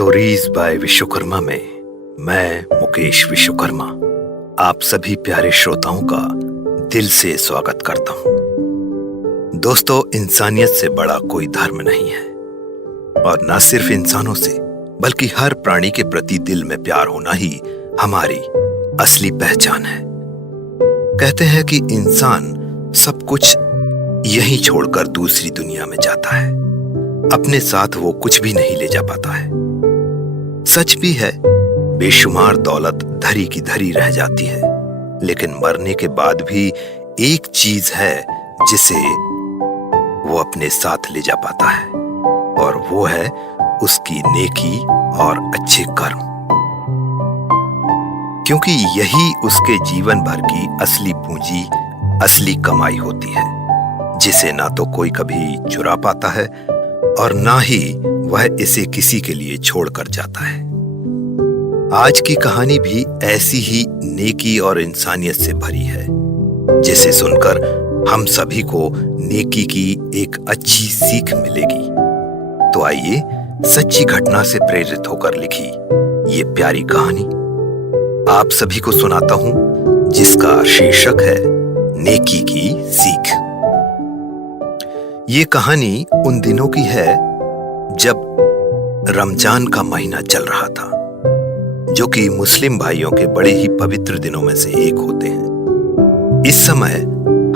Stories bye Vishwakarma में मैं मुकेश विश्वकर्मा आप सभी प्यारे श्रोताओं का दिल से स्वागत करता हूं। दोस्तों, इंसानियत से बड़ा कोई धर्म नहीं है और न सिर्फ इंसानों से बल्कि हर प्राणी के प्रति दिल में प्यार होना ही हमारी असली पहचान है। कहते हैं कि इंसान सब कुछ यहीं छोड़कर दूसरी दुनिया में जाता है, अपने साथ वो कुछ भी नहीं ले जा पाता है। सच भी है, बेशुमार दौलत धरी की धरी रह जाती है, लेकिन मरने के बाद भी एक चीज है जिसे वो अपने साथ ले जा पाता है, और वो है उसकी नेकी और अच्छे कर्म, क्योंकि यही उसके जीवन भर की असली पूंजी, असली कमाई होती है, जिसे ना तो कोई कभी चुरा पाता है और ना ही वह इसे किसी के लिए छोड़कर जाता है। आज की कहानी भी ऐसी ही नेकी और इंसानियत से भरी है, जिसे सुनकर हम सभी को नेकी की एक अच्छी सीख मिलेगी। तो आइए सच्ची घटना से प्रेरित होकर लिखी ये प्यारी कहानी आप सभी को सुनाता हूं, जिसका शीर्षक है नेकी की सीख। ये कहानी उन दिनों की है जब रमजान का महीना चल रहा था, जो कि मुस्लिम भाइयों के बड़े ही पवित्र दिनों में से एक होते हैं। इस समय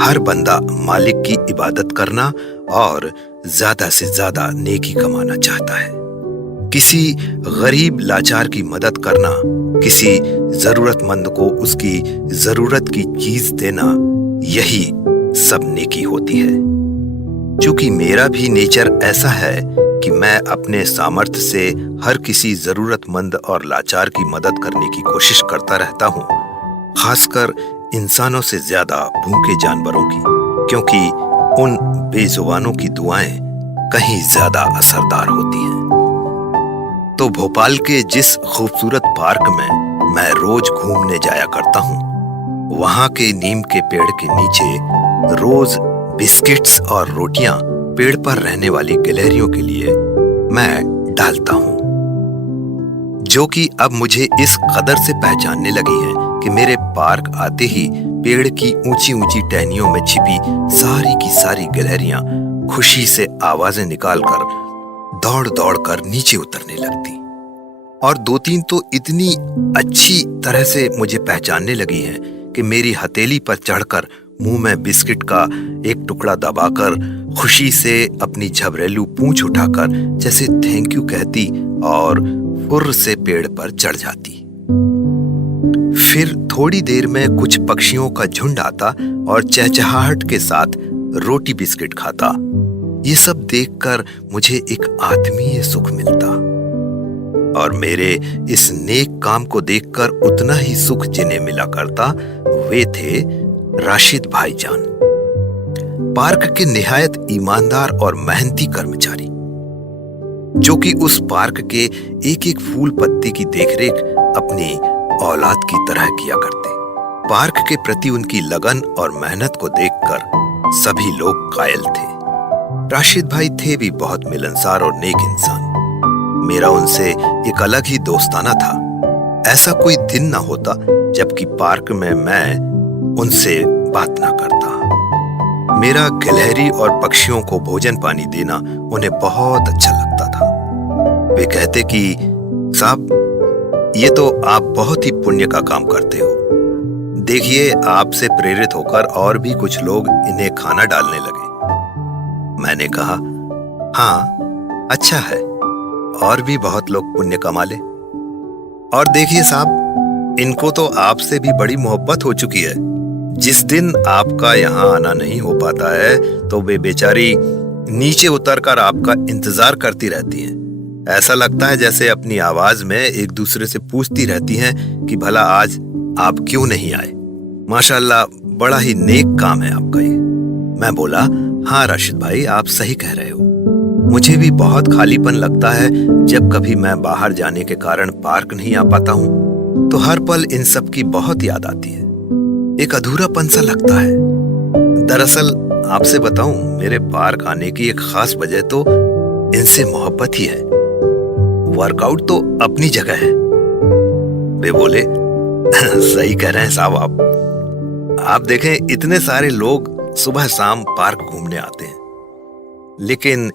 हर बंदा मालिक की इबादत करना और ज्यादा से ज्यादा नेकी कमाना चाहता है। किसी गरीब लाचार की मदद करना, किसी जरूरतमंद को उसकी जरूरत की चीज देना, यही सब नेकी होती है। क्योंकि मेरा भी नेचर ऐसा है कि मैं अपने सामर्थ्य से हर किसी जरूरतमंद और लाचार की मदद करने की कोशिश करता रहता हूँ, खासकर इंसानों से ज्यादा भूखे जानवरों की, क्योंकि उन बेजुबानों की दुआएं कहीं ज्यादा असरदार होती हैं। तो भोपाल के जिस खूबसूरत पार्क में मैं रोज घूमने जाया करता हूँ, वहां के नीम के पेड़ के नीचे रोज बिस्किट्स और रोटियां पेड़ पर रहने वाली गिलहरियों के लिए मैं डालता हूं, जो कि अब मुझे इस कदर से पहचानने लगी हैं कि मेरे पार्क आते ही पेड़ की ऊंची ऊंची टहनियों में छिपी सारी की सारी गिलहरियां खुशी से आवाजें निकालकर दौड़ दौड़ कर नीचे उतरने लगती, और दो तीन तो इतनी अच्छी तरह से मुझे पहचानने लगी हैं कि मेरी हथेली पर चढ़कर मुंह में बिस्किट का एक टुकड़ा दबाकर खुशी से अपनी झबरेलू पूंछ उठाकर जैसे थैंक यू कहती और फुर्र से पेड़ पर चढ़ जाती। फिर थोड़ी देर में कुछ पक्षियों का झुंड आता और चहचहाहट के साथ रोटी बिस्किट खाता। ये सब देखकर मुझे एक आत्मीय सुख मिलता, और मेरे इस नेक काम को देखकर उतना ही सुख जिन्हें मिला करता, वे थे राशिद भाईजान, पार्क के निहायत ईमानदार और मेहनती कर्मचारी, जो कि उस पार्क के एक एक फूल पत्ते की देखरेख अपनी औलाद की तरह किया करते। पार्क के प्रति उनकी लगन और मेहनत को देखकर सभी लोग कायल थे। राशिद भाई थे भी बहुत मिलनसार और नेक इंसान। मेरा उनसे एक अलग ही दोस्ताना था। ऐसा कोई दिन ना होता जबकि पार्क में मैं उनसे बात ना करता। मेरा गिलहरी और पक्षियों को भोजन पानी देना उन्हें बहुत अच्छा लगता था। वे कहते कि साहब, ये तो आप बहुत ही पुण्य का काम करते हो। देखिए, आपसे प्रेरित होकर और भी कुछ लोग इन्हें खाना डालने लगे। मैंने कहा, हाँ, अच्छा है, और भी बहुत लोग पुण्य कमा ले। और देखिए साहब, इनको तो आपसे भी बड़ी मोहब्बत हो चुकी है। जिस दिन आपका यहाँ आना नहीं हो पाता है तो वे बेचारी नीचे उतरकर आपका इंतजार करती रहती हैं। ऐसा लगता है जैसे अपनी आवाज में एक दूसरे से पूछती रहती हैं कि भला आज आप क्यों नहीं आए। माशाल्लाह, बड़ा ही नेक काम है आपका ये। मैं बोला, हाँ राशिद भाई, आप सही कह रहे हो। मुझे भी बहुत खालीपन लगता है जब कभी मैं बाहर जाने के कारण पार्क नहीं आ पाता हूँ, तो हर पल इन सब की बहुत याद आती है। एक अधूरापन सा लगता है। दरअसल आपसे बताऊं, मेरे पार्क आने की एक खास वजह तो इनसे मोहब्बत ही है। वर्कआउट तो अपनी जगह है। वे बोले, सही कह रहे हैं साहब आप देखें इतने सारे लोग सुबह शाम पार्क घूमने आते हैं, लेकिन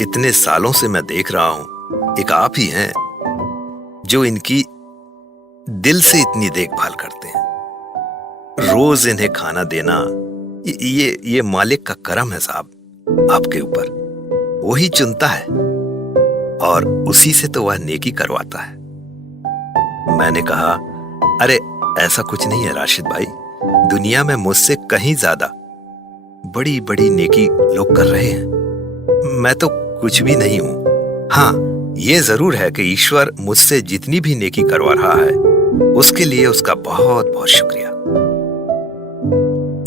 इतने सालों से मैं देख रहा हूं एक आप ही हैं जो इनकी दिल से इतनी देखभाल करते हैं। रोज इन्हें खाना देना ये मालिक का करम है साहब आपके ऊपर। वही चुनता है और उसी से तो वह नेकी करवाता है। मैंने कहा, अरे ऐसा कुछ नहीं है राशिद भाई, दुनिया में मुझसे कहीं ज्यादा बड़ी बड़ी नेकी लोग कर रहे हैं। मैं तो कुछ भी नहीं हूं। हाँ, ये जरूर है कि ईश्वर मुझसे जितनी भी नेकी करवा रहा है उसके लिए उसका बहुत बहुत शुक्रिया।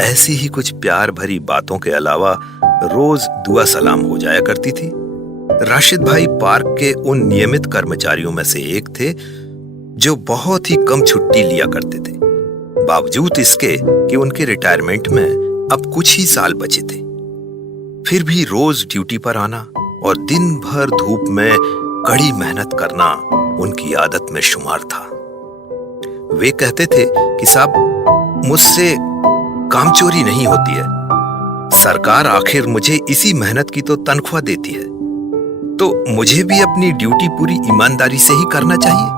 ऐसी ही कुछ प्यार भरी बातों के अलावा रोज दुआ सलाम हो जाया करती थी। राशिद भाई पार्क के उन नियमित कर्मचारियों में से एक थे जो बहुत ही कम छुट्टी लिया करते थे, बावजूद इसके कि उनके रिटायरमेंट में अब कुछ ही साल बचे थे। फिर भी रोज ड्यूटी पर आना और दिन भर धूप में कड़ी मेहनत करना उनकी आदत में शुमार था। वे कहते थे कि साहब मुझसे काम चोरी नहीं होती है, सरकार आखिर मुझे इसी मेहनत की तो तनख्वाह देती है, तो मुझे भी अपनी ड्यूटी पूरी ईमानदारी से ही करना चाहिए।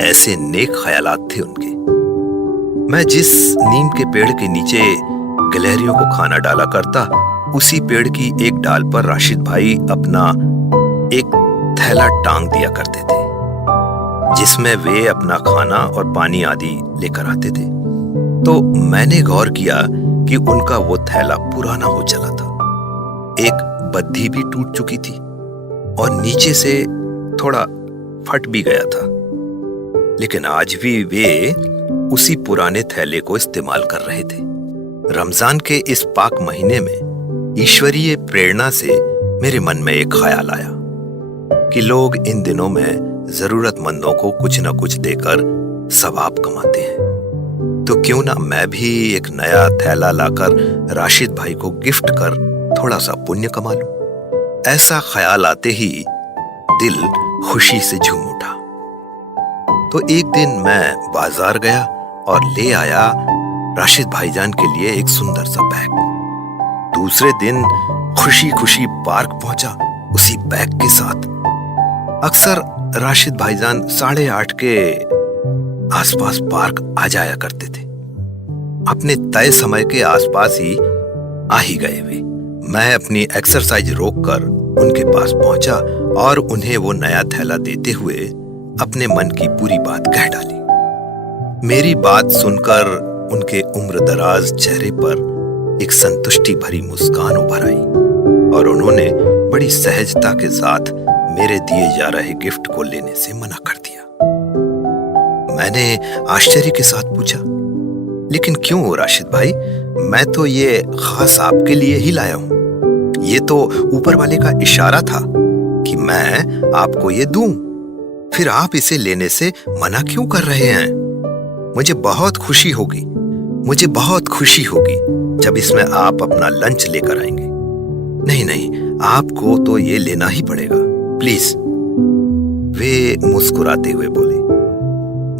ऐसे नेक ख्यालात थे उनके। मैं जिस नीम के पेड़ के नीचे गिलहरियों को खाना डाला करता, उसी पेड़ की एक डाल पर राशिद भाई अपना एक थैला टांग दिया करते थे, जिसमें वे अपना खाना और पानी आदि लेकर आते थे। तो मैंने गौर किया कि उनका वो थैला पुराना हो चला था, एक बद्धी भी टूट चुकी थी और नीचे से थोड़ा फट भी गया था, लेकिन आज भी वे उसी पुराने थैले को इस्तेमाल कर रहे थे। रमजान के इस पाक महीने में ईश्वरीय प्रेरणा से मेरे मन में एक ख्याल आया कि लोग इन दिनों में जरूरतमंदों को कुछ न कुछ देकर सवाब कमाते हैं, तो क्यों ना मैं भी एक नया थैला लाकर राशिद भाई को गिफ्ट कर थोड़ा सा पुण्य कमा लूं। ऐसा ख्याल आते ही दिल खुशी से झूम उठा। तो एक दिन मैं बाजार गया और ले आया राशिद भाईजान के लिए एक सुंदर सा बैग। दूसरे दिन खुशी खुशी पार्क पहुंचा उसी बैग के साथ। अक्सर राशिद भाईजान 8:30 के आसपास पार्क आ जाया करते थे। अपने तय समय के आसपास ही आ ही गए वे। मैं अपनी एक्सरसाइज रोककर उनके पास पहुंचा और उन्हें वो नया थैला देते हुए अपने मन की पूरी बात कह डाली। मेरी बात सुनकर उनके उम्रदराज चेहरे पर एक संतुष्टि भरी मुस्कान उभर आई और उन्होंने बड़ी सहजता के साथ मेरे दिए जा रहे गिफ्ट को लेने से मना कर दिया। मैंने आश्चर्य के साथ पूछा, लेकिन क्यों राशिद भाई? मैं तो ये खास आपके लिए ही लाया हूं। ये तो ऊपर वाले का इशारा था कि मैं आपको ये दूं, फिर आप इसे लेने से मना क्यों कर रहे हैं? मुझे बहुत खुशी होगी जब इसमें आप अपना लंच लेकर आएंगे। नहीं, आपको तो ये लेना ही पड़ेगा, प्लीज। वे मुस्कुराते हुए बोले,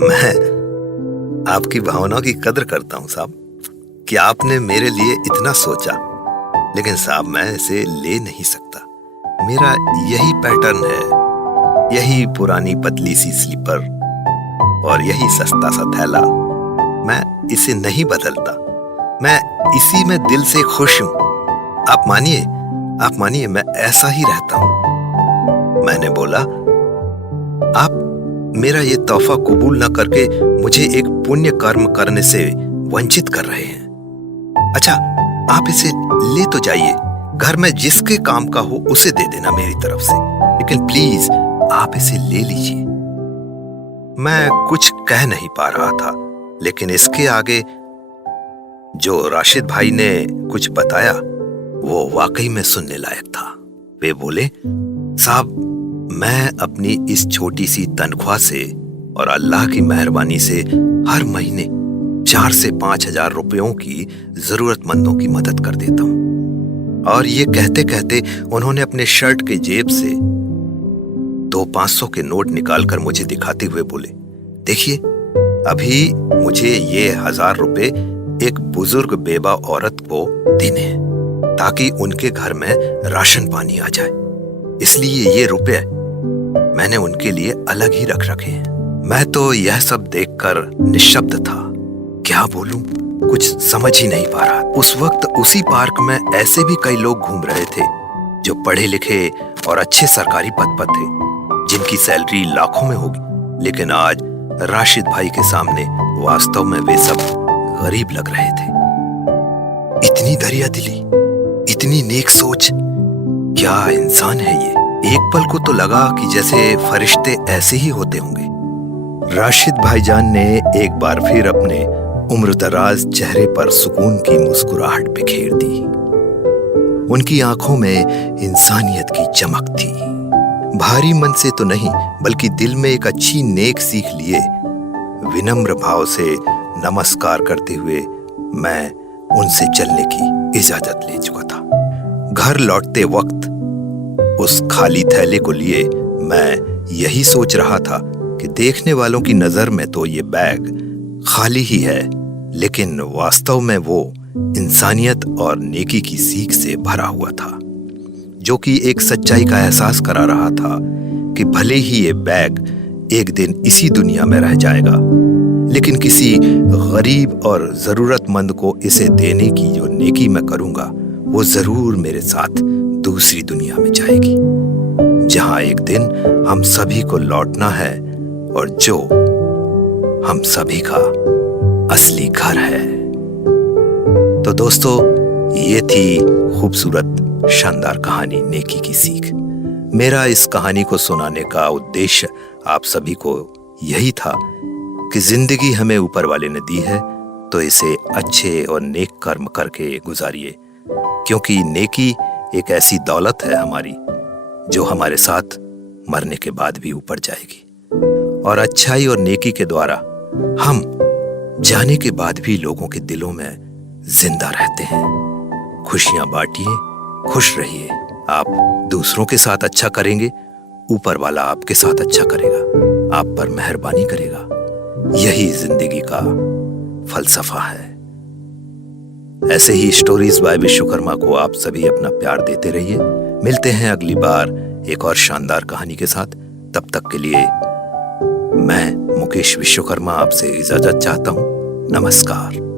मैं आपकी भावनाओं की कदर करता हूं साहब कि आपने मेरे लिए इतना सोचा, लेकिन साहब मैं इसे ले नहीं सकता। मेरा यही पैटर्न है, यही पुरानी पतली सी स्लीपर और यही सस्ता सा थैला। मैं इसे नहीं बदलता, मैं इसी में दिल से खुश हूं। आप मानिए मैं ऐसा ही रहता हूं। मैंने बोला, आप मेरा ये तोहफा कबूल न करके मुझे एक पुण्य कर्म करने से वंचित कर रहे हैं। अच्छा, आप इसे ले तो जाइए, घर में जिसके काम का हो उसे दे देना मेरी तरफ से, लेकिन प्लीज आप इसे ले लीजिए। मैं कुछ कह नहीं पा रहा था, लेकिन इसके आगे जो राशिद भाई ने कुछ बताया वो वाकई में सुनने लायक था। वे बोले, साहब मैं अपनी इस छोटी सी तनख्वाह से और अल्लाह की मेहरबानी से हर महीने 4 से 5 हजार रुपयों की जरूरतमंदों की मदद कर देता हूं। और ये कहते कहते उन्होंने अपने शर्ट के जेब से दो 500 के नोट निकालकर मुझे दिखाते हुए बोले, देखिए, अभी मुझे ये 1000 रुपए एक बुजुर्ग बेवा औरत को देने हैं ताकि उनके घर में राशन पानी आ जाए। इसलिए ये रुपए मैंने उनके लिए अलग ही रख रखे हैं। मैं तो यह सब देखकर निशब्द था। क्या बोलूं, कुछ समझ ही नहीं पा रहा। उस वक्त उसी पार्क में ऐसे भी कई लोग घूम रहे थे जो पढ़े लिखे और अच्छे सरकारी पद पर थे, जिनकी सैलरी लाखों में होगी। लेकिन आज राशिद भाई के सामने वास्तव में वे सब गरीब लग रहे थे। इतनी दरियादिली, इतनी नेक सोच, क्या इंसान है ये। एक पल को तो लगा कि जैसे फरिश्ते ऐसे ही होते होंगे। राशिद भाईजान ने एक बार फिर अपने उम्रदराज चेहरे पर सुकून की मुस्कुराहट बिखेर दी। उनकी आंखों में इंसानियत की चमक थी। भारी मन से तो नहीं, बल्कि दिल में एक अच्छी नेक सीख लिए विनम्र भाव से नमस्कार करते हुए मैं उनसे चलने की इजाजत ले चुका था। घर लौटते वक्त उस खाली थैले को लिए मैं यही सोच रहा था कि देखने वालों की नजर में तो ये बैग खाली ही है, लेकिन वास्तव में वो इंसानियत और नेकी की सीख से भरा हुआ था, जो कि एक सच्चाई का एहसास करा रहा था कि भले ही ये बैग एक दिन इसी दुनिया में रह जाएगा, लेकिन किसी गरीब और जरूरतमंद को इसे देने की जो नेकी मैं करूंगा वो जरूर मेरे साथ दूसरी दुनिया में जाएगी, जहां एक दिन हम सभी को लौटना है और जो हम सभी का असली घर है। तो दोस्तों, ये थी खूबसूरत शानदार कहानी नेकी की सीख। मेरा इस कहानी को सुनाने का उद्देश्य आप सभी को यही था कि जिंदगी हमें ऊपर वाले ने दी है तो इसे अच्छे और नेक कर्म करके गुजारिए, क्योंकि नेकी एक ऐसी दौलत है हमारी जो हमारे साथ मरने के बाद भी ऊपर जाएगी, और अच्छाई और नेकी के द्वारा हम जाने के बाद भी लोगों के दिलों में जिंदा रहते हैं। खुशियां बांटिए, खुश रहिए। आप दूसरों के साथ अच्छा करेंगे, ऊपर वाला आपके साथ अच्छा करेगा, आप पर मेहरबानी करेगा। यही जिंदगी का फलसफा है। ऐसे ही स्टोरीज बाय विश्वकर्मा को आप सभी अपना प्यार देते रहिए। मिलते हैं अगली बार एक और शानदार कहानी के साथ। तब तक के लिए मैं मुकेश विश्वकर्मा आपसे इजाजत चाहता हूं। नमस्कार।